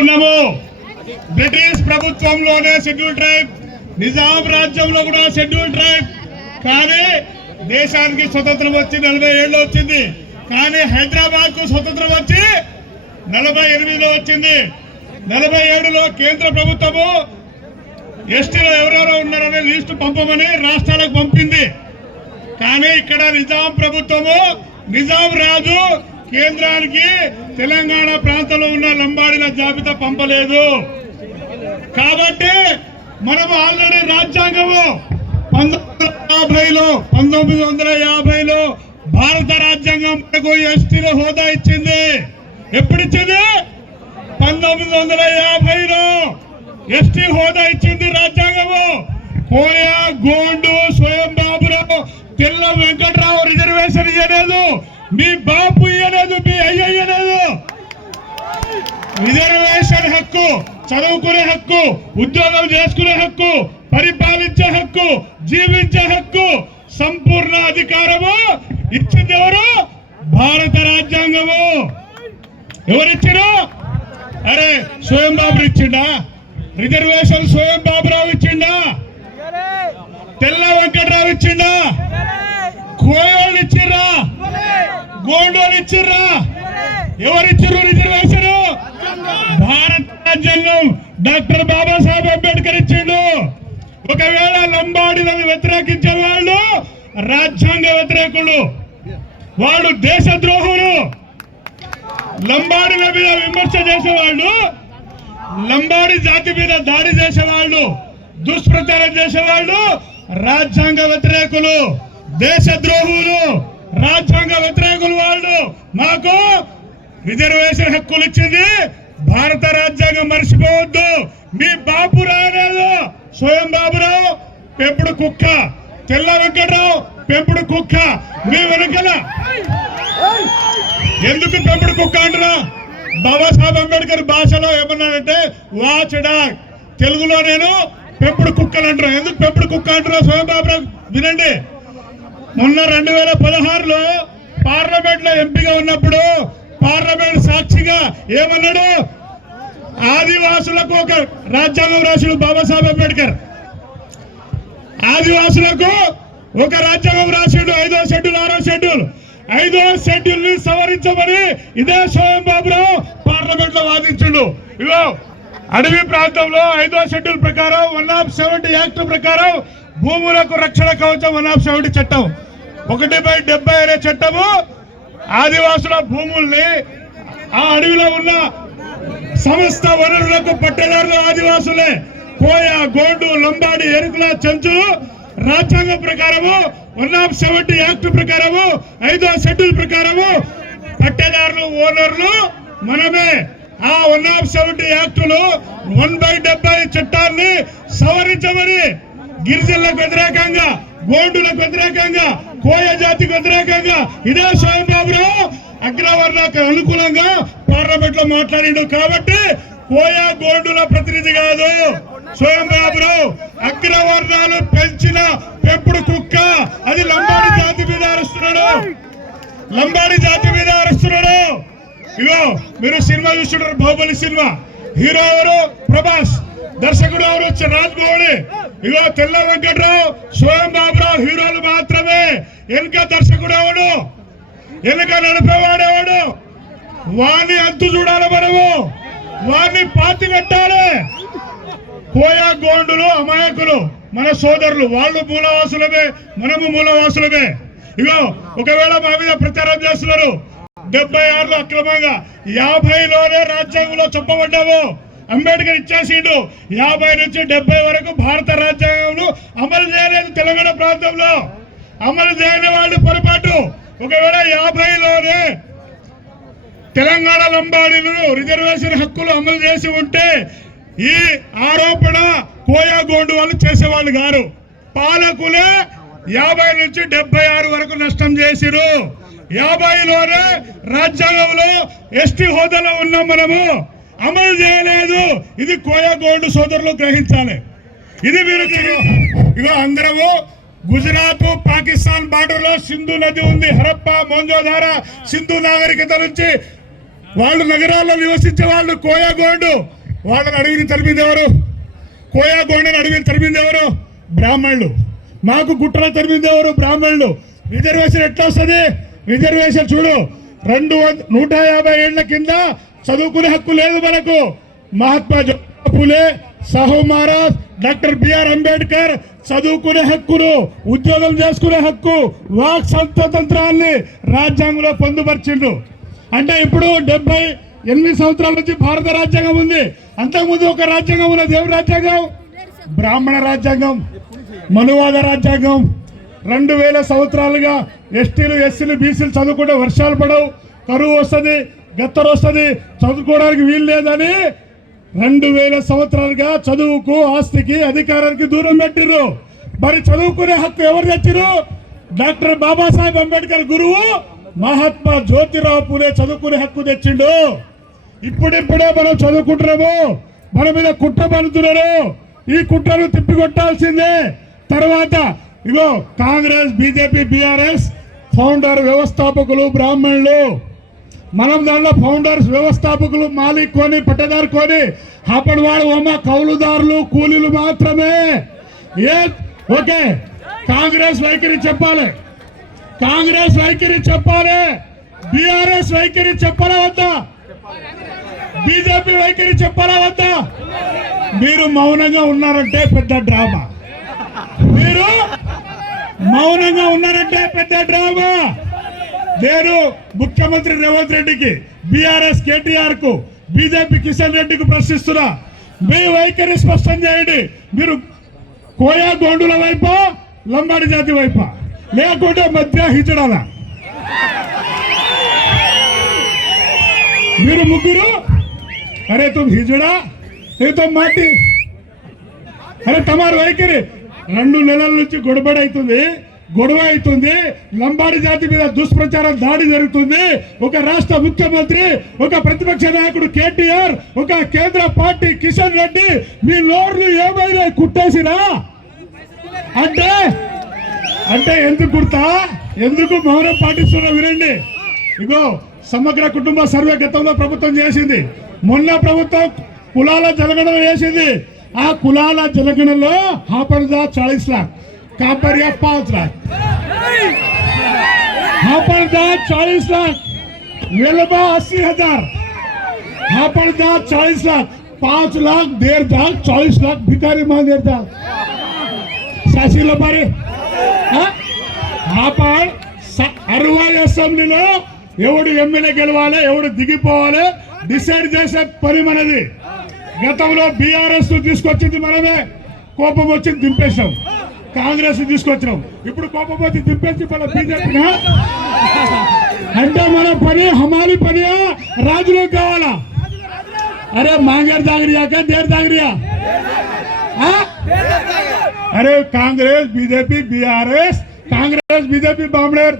ఉన్నాము. బ్రిటిష్ ప్రభుత్వంలోనే schedule tribe Nizam రాజ్యంలో కూడా షెడ్యూల్ ట్రైబ్ కానీ దేశానికి స్వతంత్రం వచ్చి నలభై ఏళ్ళు వచ్చింది. కానీ హైదరాబాద్కు స్వతంత్రం వచ్చి నలభై ఎనిమిదిలో వచ్చింది. నలభై ఏడులో కేంద్ర ప్రభుత్వము ఎస్టీలో ఎవరెవరో ఉన్నారనే లిస్టు పంపమని రాష్ట్రాలకు పంపింది. కానీ ఇక్కడ నిజాం ప్రభుత్వము నిజాం రాజు కేంద్రానికి తెలంగాణ ప్రాంతంలో ఉన్న లంబాడీల జాబితా పంపలేదు. కాబట్టి మనం ఆల్రెడీ రాజ్యాంగము పంతొమ్మిది యాభైలో పంతొమ్మిది వందల యాభైలో భారత రాజ్యాంగం మనకు ఎస్టీలో హోదా ఇచ్చింది. ఎప్పుడు ఇచ్చింది పంతొమ్మిది వందల యాభైలో ఎస్టీ హోదా ఇచ్చింది రాజ్యాంగము. కోయా గోండు స్వయం బాబురావు తెల్ల వెంకట్రావు రిజర్వేషన్ చేయలేదు మీ బాపు ఇయ్యలేదు మీ అయ్య ఇయ్యలేదు. రిజర్వేషన్ హక్కు చదువుకునే హక్కు ఉద్యోగం చేసుకునే హక్కు పరిపాలించే హక్కు జీవించే హక్కు సంపూర్ణ అధికారము ఇచ్చింది ఎవరు? భారత రాజ్యాంగము. ఎవరిచ్చారు అరే స్వయం బాబు ఇచ్చిండా? రిజర్వేషన్ స్వయం బాబురావు ఇచ్చిండా? తెల్ల వెంకట్రావు ఇచ్చిండా? కోయోళ్ళు ఇచ్చిర్రా. గోండోలు ఇచ్చిర్రా. ఎవరిచ్చిర్రు రిజర్వేషన్ భారత రాజ్యాంగం డాక్టర్ బాబాసాహెబ్ అంబేద్కర్ ఇచ్చిండు. ఒకవేళ లంబాడీలను వ్యతిరేకించే వాళ్ళు రాజ్యాంగ వ్యతిరేకులు. వాళ్ళు దేశద్రోహులు. లంబాడీల మీద విమర్శ చేసేవాళ్ళు లంబాడి జాతి మీద దాడి చేసేవాళ్ళు దుష్ప్రచారం చేసేవాళ్ళు రాజ్యాంగ వ్యతిరేకులు. దేశద్రోహులు రాజ్యాంగ వ్యతిరేకులు వాళ్ళు మాకు రిజర్వేషన్ హక్కులు ఇచ్చింది. భారత రాజ్యాంగం మర్చిపోవద్దు. మీ బాపు రాలేదు స్వయం బాబురావు పెంపుడు కుక్క. తెల్ల వెంకట్రావు పెంపుడు కుక్క. మీ వెనకల. ఎందుకు పెంపుడు కుక్క అంటున్నా? బాబాసాహెబ్ అంబేద్కర్ భాషలో ఏమన్నాడంటే వాచడా తెలుగులో నేను పెంపుడు కుక్కలు అంటారు ఎందుకు పెంపుడు కుక్క అంటున్నా? స్వయం బాబురావు వినండి. మొన్న రెండు వేల పదహారులో పార్లమెంట్లో ఎంపీగా ఉన్నప్పుడు పార్లమెంట్ సాక్షిగా ఏమన్నాడు? ఆదివాసులకు ఒక రాజ్యాంగం రాసుడు బాబాసాహెబ్ అంబేద్కర్. ఆదివాసులకు ఒక రాజ్యాంగం రాసిండు ఐదో షెడ్యూల్ ఆరో షెడ్యూల్. ఐదో షెడ్యూల్ని సవరించమని ఇదే స్వయం బాబురావు పార్లమెంట్లో వాదించుడు. ఇగో అడవి ప్రాంతంలో ఐదో షెడ్యూల్ ప్రకారం వన్ ఆఫ్ సెవెంటీ యాక్ట్ ప్రకారం భూములకు రక్షణ కవచం వన్ ఆఫ్ సెవెంటీ చట్టం. ఒకటి బై డెబ్బై అనే చట్టము ఆదివాసుల భూముల్ని ఆ అడవిలో ఉన్న సమస్త వనరులకు పట్టదారులు ఆదివాసులే. కోయ గోండు లంబాడి ఎరుకుల చెంచు రాజ్యాంగం ప్రకారము వన్ ఆఫ్ సెవెంటీ యాక్ట్ ప్రకారము ఐదో షెడ్యూల్ ప్రకారము పట్టేదారులు ఓనర్లు మనమే. ఆ వన్ ఆఫ్ సెవెంటీ యాక్టులు వన్ బై డెబ్బై చట్టాన్ని సవరించమని గిరిజనులకు వ్యతిరేకంగా గోండులకు వ్యతిరేకంగా కోయ జాతికి వ్యతిరేకంగా ఇదే స్వయం బాబురావు అగ్రవర్ణకు అనుకూలంగా పార్లమెంట్లో మాట్లాడిండు కాబట్టి కోయ గోండుల ప్రతినిధి కాదు. స్వయం బాబురావు అగ్రవర్ణాలు పెంచిన పెంపుడు కుక్క. అది లంబాడి జాతి మీద అరుస్తున్నాడు. లంబాడి జాతి మీద అరుస్తున్నాడు. ఇగో మీరు సినిమా చూస్తున్నారు బాహుబలి సినిమా. హీరో ఎవరు? ప్రభాస్. దర్శకుడు ఎవరు? రాజ్ రాజ్మౌళి ఇగో తెల్ల వెంకట్రావు స్వయం బాబురావు హీరోలు మాత్రమే. వెనుక దర్శకుడు ఎవడు? వెనుక నడిపేవాడేవాడు వాణ్ణి అంతు చూడాలి మనము. వాణ్ణి పాతి పెట్టాలి. కోయా గోండులు అమాయకులు మన సోదరులు వాళ్ళు మూలవాసులమే మనము మూలవాసులమే ఇగో ఒకవేళ మా మీద ప్రచారం చేస్తున్నారు డెబ్బై ఆరులో అక్రమంగా యాభైలోనే రాజ్యాంగంలో చెప్పబడ్డాము అంబేద్కర్ ఇచ్చేసిండు. యాభై నుంచి డెబ్బై వరకు భారత రాజ్యాంగంలో అమలు చేయలేదు తెలంగాణ ప్రాంతంలో. అమలు చేయని వాళ్ళు పొరపాటు. ఒకవేళ యాభైలోనే తెలంగాణ లంబాడీలు రిజర్వేషన్ హక్కులు అమలు చేసి ఉంటే ఈ ఆరోపణ కోయా గోండు వాళ్ళు చేసేవాళ్ళు గారు పాలకులే యాభై నుంచి డెబ్బై ఆరు వరకు నష్టం చేసిరు. యాభైలోనే రాజ్యాంగంలో ఎస్టీ హోదాలో ఉన్నాం మనము. అమలు చేయలేదు. ఇది కోయా గోండు సోదరులు గ్రహించాలి. ఇది మీరు ఇక అందరము గుజరాత్ పాకిస్తాన్ బార్డర్లో సింధు నది ఉంది. హరప్ప మోంజోధార సింధు నాగరికత నుంచి వాళ్ళు నగరాల్లో నివసించే వాళ్ళు కోయాగోండు వాళ్ళని అడిగిన తరిమింది ఎవరు కోయాగోండని అడిగిన తరిమింది ఎవరు బ్రాహ్మణులు. మాకు గుట్టల తరిమింది ఎవరు బ్రాహ్మణులు. రిజర్వేషన్ ఎట్లా వస్తుంది? రిజర్వేషన్ చూడు. రెండు వంద- నూట యాభై ఏళ్ళ కింద చదువుకునే హక్కు లేదు మనకు. మహాత్మా జ్యోతిరావు ఫులే సాహు మహారాజ్ డాక్టర్ బిఆర్ అంబేద్కర్ చదువుకునే హక్కును ఉద్యోగం చేసుకునే హక్కు వాక్ స్వతంత్రాన్ని రాజ్యాంగంలో పొందుపరిచిండు అంటే ఇప్పుడు డెబ్బై ఎనిమిది సంవత్సరాల నుంచి భారత రాజ్యాంగం ఉంది. అంతకుముందు ఒక రాజ్యాంగం ఉన్నది. దేవుడు రాజ్యాంగం? బ్రాహ్మణ రాజ్యాంగం మనువాద రాజ్యాంగం. రెండు వేల సంవత్సరాలుగా ఎస్టీలు ఎస్సీలు బీసీలు చదువుకుంటే వర్షాలు పడవు కరువు వస్తుంది గత్తరు వస్తుంది. చదువుకోవడానికి వీలు లేదని రెండు వేల సంవత్సరాలుగా చదువుకు ఆస్తికి అధికారానికి దూరం పెట్టిర్రు. మరి చదువుకునే హక్కు ఎవరు తెచ్చిరు డాక్టర్ బాబాసాహెబ్ అంబేద్కర్ గురువు మహాత్మా జ్యోతిరావు పూలే చదువుకునే హక్కు తెచ్చిండు. ఇప్పుడిప్పుడే మనం చదువుకుంటున్నాము. మన మీద కుట్ర పడుతున్నారు. ఈ కుట్రను తిప్పికొట్టాల్సిందే. తర్వాత ఇగో కాంగ్రెస్ బీజేపీ బీఆర్ఎస్ ఫౌండర్ వ్యవస్థాపకులు బ్రాహ్మణులు మనం దాంట్లో ఫౌండర్స్ వ్యవస్థాపకులు మాలిక్ కొని పట్టదారు కొని అప్పటి ఉమ్మ ఓమ కౌలుదారులు కూలీలు మాత్రమే. ఏ ఓకే కాంగ్రెస్ వైఖరి చెప్పాలి. కాంగ్రెస్ వైఖరి చెప్పాలి. బీఆర్ఎస్ వైఖరి చెప్పాలా వద్దా? బీజేపీ వైఖరి చెప్పాలా వద్దా? మీరు మౌనంగా ఉన్నారంటే పెద్ద డ్రామా. మీరు మౌనంగా ఉన్నారంటే పెద్ద డ్రామా. నేను ముఖ్యమంత్రి రేవంత్ రెడ్డికి బీఆర్ఎస్ కేటీఆర్కు బీజేపీ కిషన్ రెడ్డికి ప్రశ్నిస్తున్నా. మీ వైఖరి స్పష్టం చేయండి. మీరు కోయా గోండుల వైపా లంబాడి జాతి వైపా? లేకుంటే మధ్య హిజడాలా మీరు ముగ్గురు? అరే తుమ్ హిజడా? ఏ తుమ్ మాటి? అరే తమారు వైఖరి. రెండు నెలల నుంచి గొడబడి అవుతుంది గొడవ అవుతుంది. లంబాడి జాతి మీద దుష్ప్రచారం దాడి జరుగుతుంది. ఒక రాష్ట్ర ముఖ్యమంత్రి ఒక ప్రతిపక్ష నాయకుడు కేటీఆర్ ఒక కేంద్ర పార్టీ కిషన్ రెడ్డి మీ నోర్లు ఏమైనా కుట్టేసినా అంటే అంటే ఎందుకు కుడతా? ఎందుకు మౌనం పాటిస్తున్నా వినండి. ఇగో సమగ్ర కుటుంబ సర్వే గతంలో ప్రభుత్వం చేసింది. మొన్న ప్రభుత్వం కులాల జనగణన చేసింది. ఆ కులాల జనగణనలో హాపర్దా Chalisa lock కాపర్యా పాంచ్ lock హాపర్దా Chalisa lock वेलबा अस्सी हजार हापड़ दाग चालीस लाख पांच लाख देर दाग चालीस लाख भिकारी मां देर दाग శాసీల మరి ఆపాడ్ అరవై అసెంబ్లీలో ఎవడు ఎమ్మెల్యే గెలవాలి ఎవడు దిగిపోవాలి డిసైడ్ చేసే పని మనది గతంలో బీఆర్ఎస్ తీసుకొచ్చింది మనమే కోపం వచ్చి దింపేశాం కాంగ్రెస్ తీసుకొచ్చినాం. ఇప్పుడు కోపపోతే దింపేసి మన బీజేపీ అంటే మన పని హమాలి పని రాజులకు కావాలా? అరే మాంగర్ దాగరియాక దేర్ దాగరియా అరే Congress BJP BRS Congress BJP బాంబేర్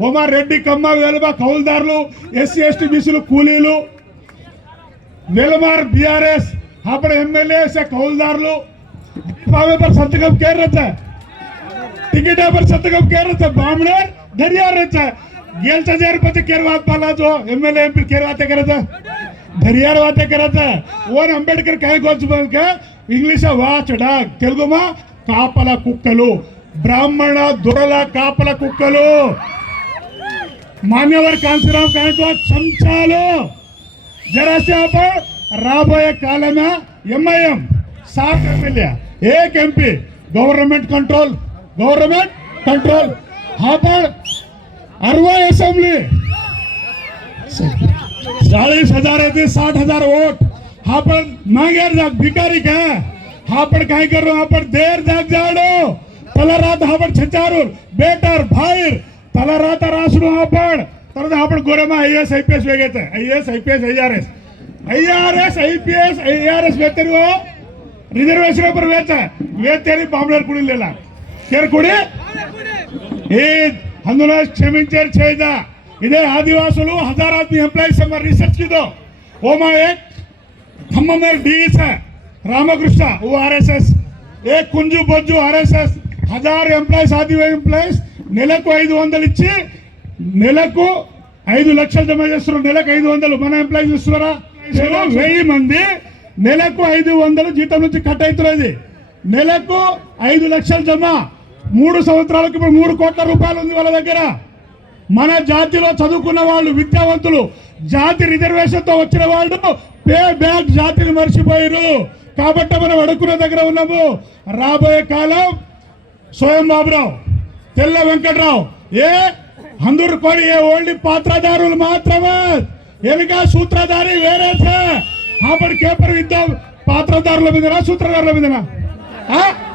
హోమార్ రెడ్డి కమ్మ వేలుమ కౌలుదారులు ఎస్సీ ఎస్టీ బీసీలు కూలీలు. వేలమార్ బీఆర్ఎస్ అప్పుడు ఎమ్మెల్యే కౌలుదారులు. సంతకం కేర్ రచ్చా संतकम कह रहता है टिकट पर संतकम कह रहता है बामणेर धरियार रहता है गेलचा हजार रुपये केरवात पाला जो एमएलए एमपी केरवाते करता है धरियार वाते करता है ఓన్ అంబేద్కర్ కాయ గోచుక ఇంగ్లీష్ వాచడా తెలుగుమా కాపల కుక్కలు బ్రాహ్మణ దొరల కాపల కుక్కలు మాన్యవర్ కాంతిరామ్ కాయకో చంచాలు जरा से आपण राबोये काल में एमआईएम सात एमएलए एक government control हापड़ अरवा असेंबली चालीस हज़ार है साठ हज़ार वोट। हापण मांगेर जाग भिकारी क्या हापड़ कहीं कर रहे हो देर जाग जा रहे हो छचारू बेटर भाईर पहला रात राष्ट्र हापड़ तर हापड़ गोरे में आई एस आई थे। I S I P S I R S reservation पर वे थे। वे तेरी पामलर ले ला। చెరుకుడి అందులో క్షమించారు చేద ఇదే ఆదివాసులు హజారాది ఎంప్లాయీస్ ఎంబర్ రీసెర్చ్ కిదో ఓమా ఖమ్మం రామకృష్ణ ఓ ఆర్ఎస్ఎస్. ఏ కుంజు బొజ్జు ఆర్ఎస్ఎస్ హజారు ఎంప్లాయీస్ ఆదివాసీ ఎంప్లాయీస్ నెలకు ఐదు వందలు ఇచ్చి నెలకు ఐదు లక్షలు జమ చేస్తున్నారు. నెలకు ఐదు వందలు. మన ఎంప్లాయీస్ ఇస్తున్నారా వెయ్యి మంది నెలకు ఐదు వందలు జీతం నుంచి కట్ అవుతున్నది. నెలకు ఐదు లక్షలు జమ. మూడు సంవత్సరాలకు ఇప్పుడు మూడు కోట్ల రూపాయలు ఉంది వాళ్ళ దగ్గర. మన జాతిలో చదువుకున్న వాళ్ళు విద్యావంతులు జాతి రిజర్వేషన్తో వచ్చిన వాళ్ళు పే బ్యాక్ జాతిని మర్చిపోయారు కాబట్టి మనం అడుక్కున్న దగ్గర ఉన్నాము. రాబోయే కాలం స్వయం బాబురావు తెల్ల వెంకట్రావు ఏ? అందరు కొని ఏ ఓన్లీ పాత్రదారులు మాత్రమే. ఎనుక సూత్రధారి వేరే थे కేపర్ విద్యా పాత్రదారుల మీదనా సూత్రధారుల మీదనా? ఆ?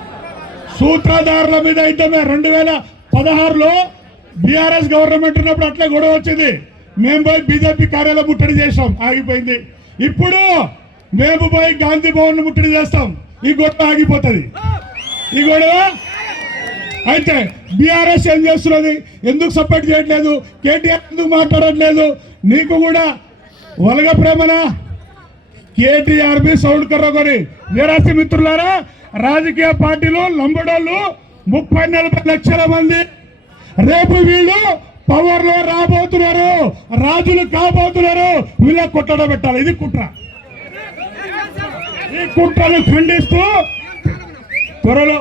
సూత్రధారుల మీద యుద్ధమే రెండు వేల పదహారులో బీఆర్ఎస్ గవర్నమెంట్ ఉన్నప్పుడు అట్లే గొడవ వచ్చింది. మేము పోయి బీజేపీ కార్యాలయం ముట్టడి చేసాం ఆగిపోయింది. ఇప్పుడు మేము పోయి గాంధీ భవన్ ముట్టడి చేస్తాం. ఈ గొడవ ఆగిపోతుంది. ఈ గొడవ అయితే బీఆర్ఎస్ ఏం చేస్తున్నది? ఎందుకు సపోర్ట్ చేయట్లేదు? కేటీఆర్ ఎందుకు మాట్లాడట్లేదు? నీకు కూడా వలగ ప్రేమనా? కేటీఆర్ బి సౌండ్ కర్రకొని నిరాశ మిత్రులారా రాజకీయ పార్టీలు లంబడోళ్ళు ముప్పై నలభై లక్షల మంది. రేపు వీళ్ళు పవర్లో రాబోతున్నారు. రాజులు కాబోతున్నారు. వీళ్ళ కుట్రడ పెట్టాలి. ఇది కుట్ర. ఈ కుట్రను ఖండిస్తూ త్వరలో